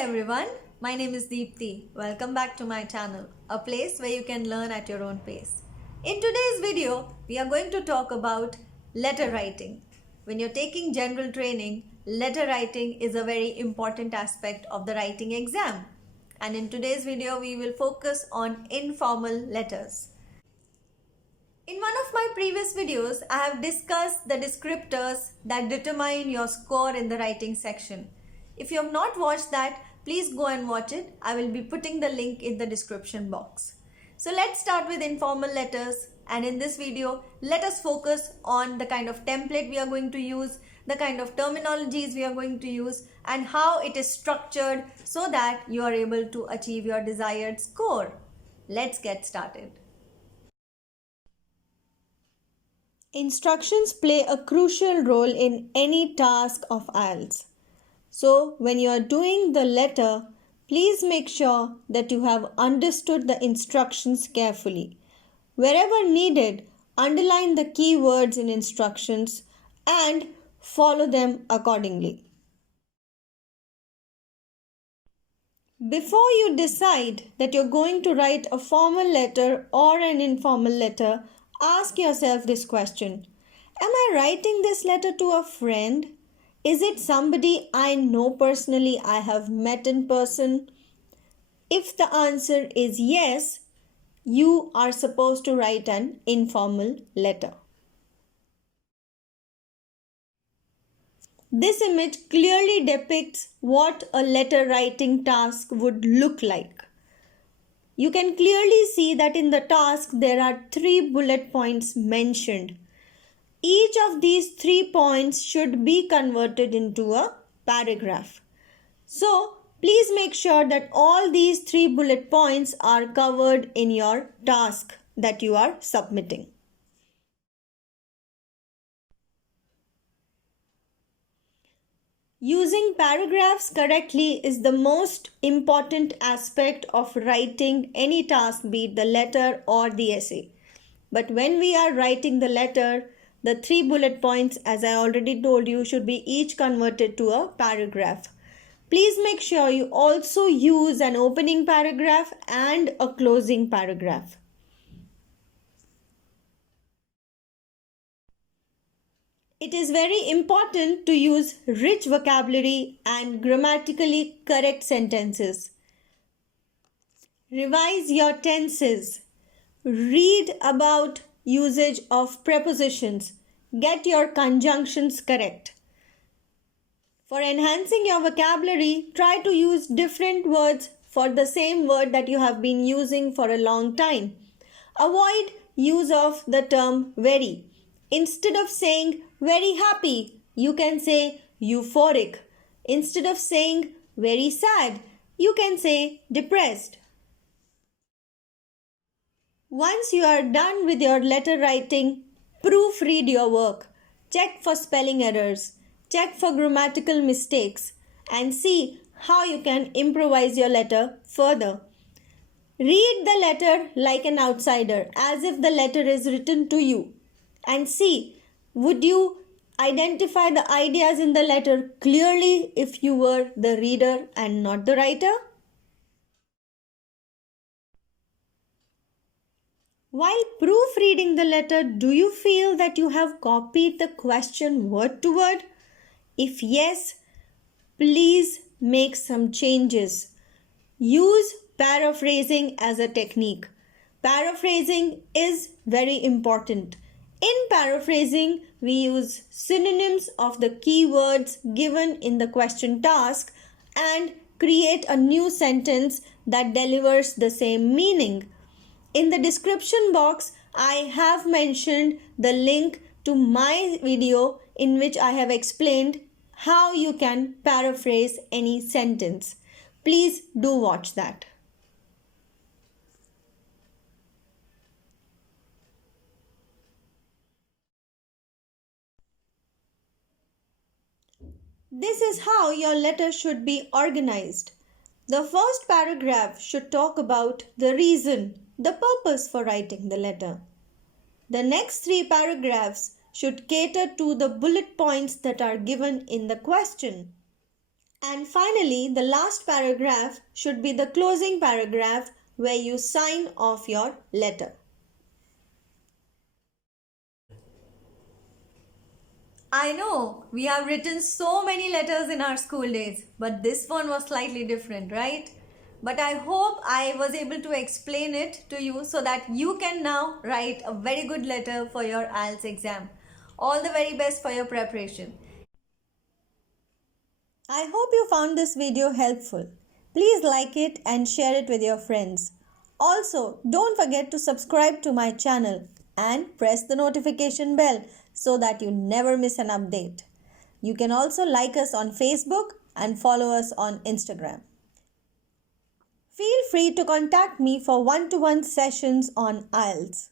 Hi everyone, my name is Deepti. Welcome back to my channel, a place where you can learn at your own pace. In today's video, we are going to talk about letter writing. When you're taking general training, letter writing is a very important aspect of the writing exam. And in today's video, we will focus on informal letters. In one of my previous videos, I have discussed the descriptors that determine your score in the writing section. If you have not watched that, please go and watch it. I will be putting the link in the description box. So let's start with informal letters, and in this video, let us focus on the kind of template we are going to use, the kind of terminologies we are going to use, and how it is structured so that you are able to achieve your desired score. Let's get started. Instructions play a crucial role in any task of IELTS. So, when you are doing the letter, please make sure that you have understood the instructions carefully. Wherever needed, underline the key words in instructions and follow them accordingly. Before you decide that you're going to write a formal letter or an informal letter, ask yourself this question: am I writing this letter to a friend? Is it somebody I know personally, I have met in person? If the answer is yes, you are supposed to write an informal letter. This image clearly depicts what a letter writing task would look like. You can clearly see that in the task there are 3 bullet points mentioned. Each of these 3 points should be converted into a paragraph. So, please make sure that all these 3 bullet points are covered in your task that you are submitting. Using paragraphs correctly is the most important aspect of writing any task, be it the letter or the essay. But when we are writing the letter, the 3 bullet points, as I already told you, should be each converted to a paragraph. Please make sure you also use an opening paragraph and a closing paragraph. It is very important to use rich vocabulary and grammatically correct sentences. Revise your tenses. Read about usage of prepositions. Get your conjunctions correct. For enhancing your vocabulary, try to use different words for the same word that you have been using for a long time. Avoid use of the term very. Instead of saying very happy, you can say euphoric. Instead of saying very sad, you can say depressed. Once you are done with your letter writing, proofread your work. Check for spelling errors. Check for grammatical mistakes and see how you can improvise your letter further. Read the letter like an outsider, as if the letter is written to you, and see, would you identify the ideas in the letter clearly if you were the reader and not the writer? While proofreading the letter, do you feel that you have copied the question word to word? If yes, please make some changes. Use paraphrasing as a technique. Paraphrasing is very important. In paraphrasing, we use synonyms of the keywords given in the question task and create a new sentence that delivers the same meaning. In the description box, I have mentioned the link to my video in which I have explained how you can paraphrase any sentence. Please do watch that. This is how your letter should be organized. The first paragraph should talk about the reason, the purpose for writing the letter. The next 3 paragraphs should cater to the bullet points that are given in the question. And finally, the last paragraph should be the closing paragraph where you sign off your letter. I know we have written so many letters in our school days, but this one was slightly different, right? But I hope I was able to explain it to you so that you can now write a very good letter for your IELTS exam. All the very best for your preparation. I hope you found this video helpful. Please like it and share it with your friends. Also, don't forget to subscribe to my channel and press the notification bell so that you never miss an update. You can also like us on Facebook and follow us on Instagram. Feel free to contact me for one-to-one sessions on IELTS.